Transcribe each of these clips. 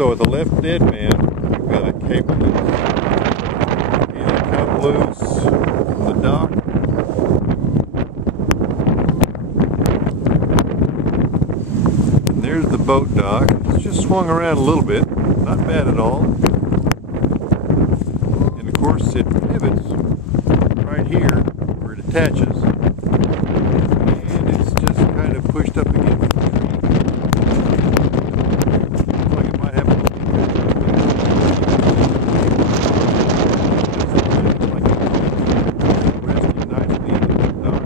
So at the left dead man, we've got a cable that's being cut loose from the dock. And there's the boat dock. It's just swung around a little bit, not bad at all. And of course it pivots right here where it attaches. And it's just kind of pushed up against the tree. Looks like it might have a little resting nicely in the dock.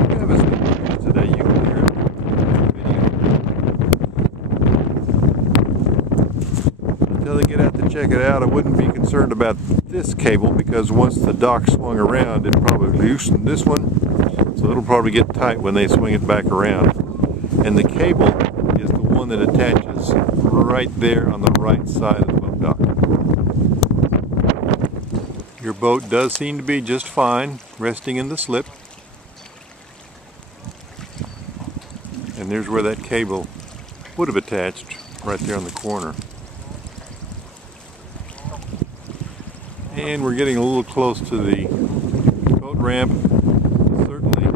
If you have a sneak peek today, you can hear it in the video. Until they get out to check it out, I wouldn't be concerned about this cable, because once the dock swung around, it probably loosened this one, so it'll probably get tight when they swing it back around. And the cable is the one that attaches right there on the right side of the boat dock. Your boat does seem to be just fine, resting in the slip. And there's where that cable would have attached, right there on the corner. And we're getting a little close to the boat ramp, certainly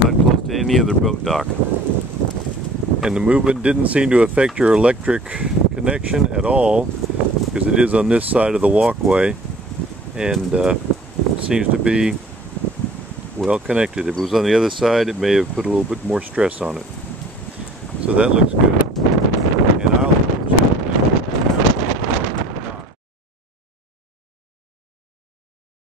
not close to any other boat dock. And the movement didn't seem to affect your electric connection at all, because it is on this side of the walkway, and seems to be well connected. If it was on the other side, it may have put a little bit more stress on it. So that looks good.